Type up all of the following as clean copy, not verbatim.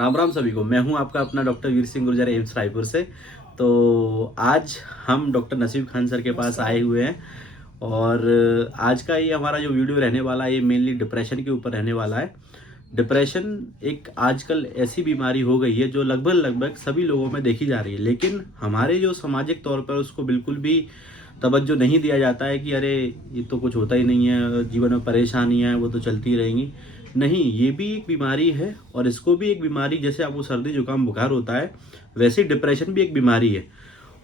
राम राम सभी को। मैं हूं आपका अपना डॉक्टर वीर सिंह गुर्जर, एम्स रायपुर से। तो आज हम डॉक्टर नसीब खान सर के पास आए हुए हैं और आज का ये हमारा जो वीडियो रहने वाला है ये मेनली डिप्रेशन के ऊपर रहने वाला है। डिप्रेशन एक आजकल ऐसी बीमारी हो गई है जो लगभग सभी लोगों में देखी जा रही है, लेकिन हमारे जो सामाजिक तौर पर उसको बिल्कुल भी तवज्जो नहीं दिया जाता है कि अरे ये तो कुछ होता ही नहीं है, जीवन में परेशानियां हैं वो तो चलती रहेंगी। नहीं, ये भी एक बीमारी है और इसको भी एक बीमारी, जैसे आपको सर्दी जुकाम बुखार होता है वैसे ही डिप्रेशन भी एक बीमारी है।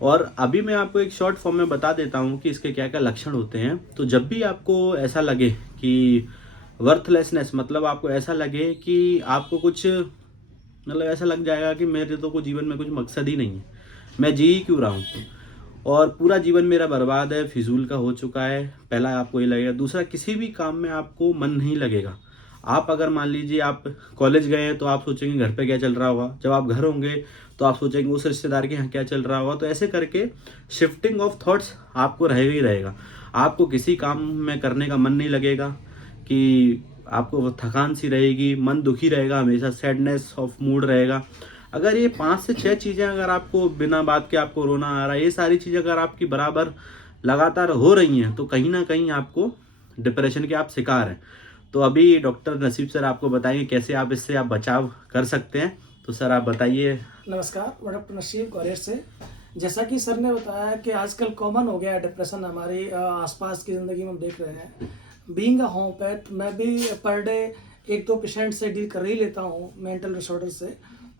और अभी मैं आपको एक शॉर्ट फॉर्म में बता देता हूँ कि इसके क्या क्या लक्षण होते हैं। तो जब भी आपको ऐसा लगे कि वर्थलेसनेस, मतलब आपको ऐसा लगे कि आपको कुछ, मतलब ऐसा लग जाएगा कि मेरे तो कुछ जीवन में कुछ मकसद ही नहीं है, मैं जी ही क्यों रहा हूँ और पूरा जीवन मेरा बर्बाद है, फिजूल का हो चुका है, पहला आपको ये लगेगा। दूसरा, किसी भी काम में आपको मन नहीं लगेगा। आप अगर मान लीजिए आप कॉलेज गए हैं तो आप सोचेंगे घर पे क्या चल रहा होगा, जब आप घर होंगे तो आप सोचेंगे उस रिश्तेदार के यहाँ क्या चल रहा होगा। तो ऐसे करके शिफ्टिंग ऑफ थॉट्स आपको रहेगा ही रहेगा। आपको किसी काम में करने का मन नहीं लगेगा, कि आपको थकान सी रहेगी, मन दुखी रहेगा, हमेशा सैडनेस ऑफ मूड रहेगा। अगर ये 5 से 6 चीज़ें अगर आपको बिना बात के आपको रोना आ रहा है, ये सारी चीज़ें अगर आपकी बराबर लगातार हो रही हैं तो कहीं ना कहीं आपको डिप्रेशन के आप शिकार हैं। तो अभी डॉक्टर नसीब सर आपको बताएंगे कैसे आप इससे आप बचाव कर सकते हैं। तो सर आप बताइए। नमस्कार, मैं डॉक्टर नसीब ग्वालियर से। जैसा कि सर ने बताया कि आजकल कॉमन हो गया है डिप्रेशन, हमारी आसपास की ज़िंदगी में हम देख रहे हैं। बीइंग अ होम्योपैथ, मैं भी पर डे 1-2 पेशेंट से डील कर ही लेता हूँ मेंटल डिसऑर्डर से।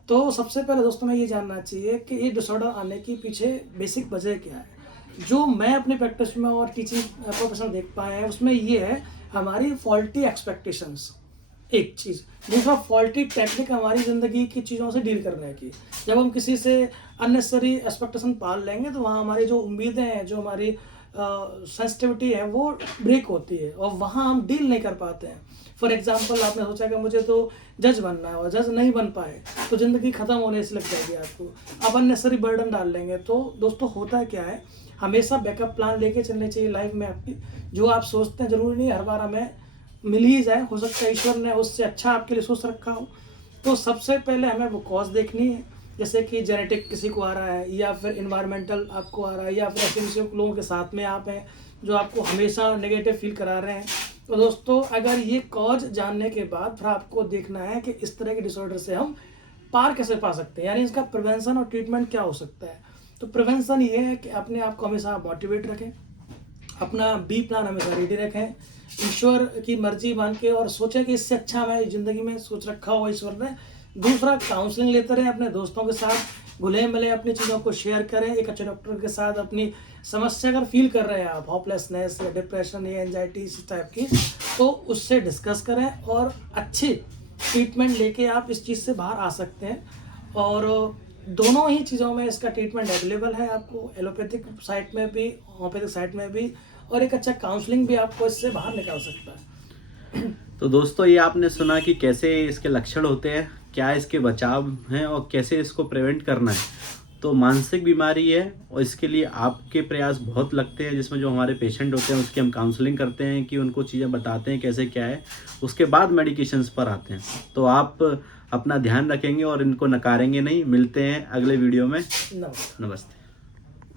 तो सबसे पहले दोस्तों में ये जानना चाहिए कि ये डिसऑर्डर आने की पीछे बेसिक वजह क्या है। जो मैं अपनी प्रैक्टिस में और टीचिंग प्रोफेशन देख पाए हैं उसमें ये है हमारी फॉल्टी एक्सपेक्टेशंस, एक चीज़। दूसरा, फॉल्टी टेक्निक हमारी ज़िंदगी की चीज़ों से डील करने की। जब हम किसी से अननेसेसरी एक्सपेक्टेशन पाल लेंगे तो वहाँ हमारी जो उम्मीदें हैं, जो हमारी सेंसिटिविटी है वो ब्रेक होती है और वहाँ हम डील नहीं कर पाते हैं। फॉर एग्जांपल, आपने सोचा कि मुझे तो जज बनना है और जज नहीं बन पाए तो ज़िंदगी ख़त्म होने से लग जाएगी आपको। अब अननेसेसरी बर्डन डाल लेंगे। तो दोस्तों होता है क्या है, हमेशा बैकअप प्लान लेके चलने चाहिए लाइफ में आपकी। जो आप सोचते हैं ज़रूरी नहीं हर बार हमें मिल ही जाए, हो सकता है ईश्वर ने उससे अच्छा आपके लिए सोच रखा हो। तो सबसे पहले हमें वो कॉज देखनी है, जैसे कि जेनेटिक किसी को आ रहा है या फिर इन्वायरमेंटल आपको आ रहा है या फिर ऐसे किसी लोगों के साथ में आप हैं जो आपको हमेशा नेगेटिव फील करा रहे हैं। तो दोस्तों, अगर ये कॉज जानने के बाद फिर आपको देखना है कि इस तरह के डिसऑर्डर से हम पार कैसे पा सकते हैं, यानी इसका प्रिवेंशन और ट्रीटमेंट क्या हो सकता है। तो प्रिवेंशन ये है कि अपने आप को हमेशा मोटिवेट रखें, अपना बी प्लान हमेशा रेडी रखें, ईश्वर की मर्जी मान के और सोचें कि इससे अच्छा हमें ज़िंदगी में सोच रखा हुआ ईश्वर ने। दूसरा, काउंसलिंग लेते रहें अपने दोस्तों के साथ, घुले मिले अपनी चीज़ों को शेयर करें एक अच्छे डॉक्टर के साथ। अपनी समस्या अगर फील कर रहे हैं आप, होपलेसनेस या डिप्रेशन या एंजाइटी इस टाइप की, तो उससे डिस्कस करें और अच्छी ट्रीटमेंट लेके आप इस चीज़ से बाहर आ सकते हैं। और दोनों ही चीज़ों में इसका ट्रीटमेंट अवेलेबल है आपको, एलोपैथिक साइड में भी, होम्योपैथिक साइड में भी, और एक अच्छा काउंसलिंग भी आपको इससे बाहर निकाल सकता है। तो दोस्तों, ये आपने सुना कि कैसे इसके लक्षण होते हैं, क्या इसके बचाव हैं और कैसे इसको प्रिवेंट करना है। तो मानसिक बीमारी है और इसके लिए आपके प्रयास बहुत लगते हैं, जिसमें जो हमारे पेशेंट होते हैं उसकी हम काउंसलिंग करते हैं कि उनको चीज़ें बताते हैं कैसे क्या है, उसके बाद मेडिकेशंस पर आते हैं। तो आप अपना ध्यान रखेंगे और इनको नकारेंगे नहीं। मिलते हैं अगले वीडियो में। नमस्कार। नमस्ते।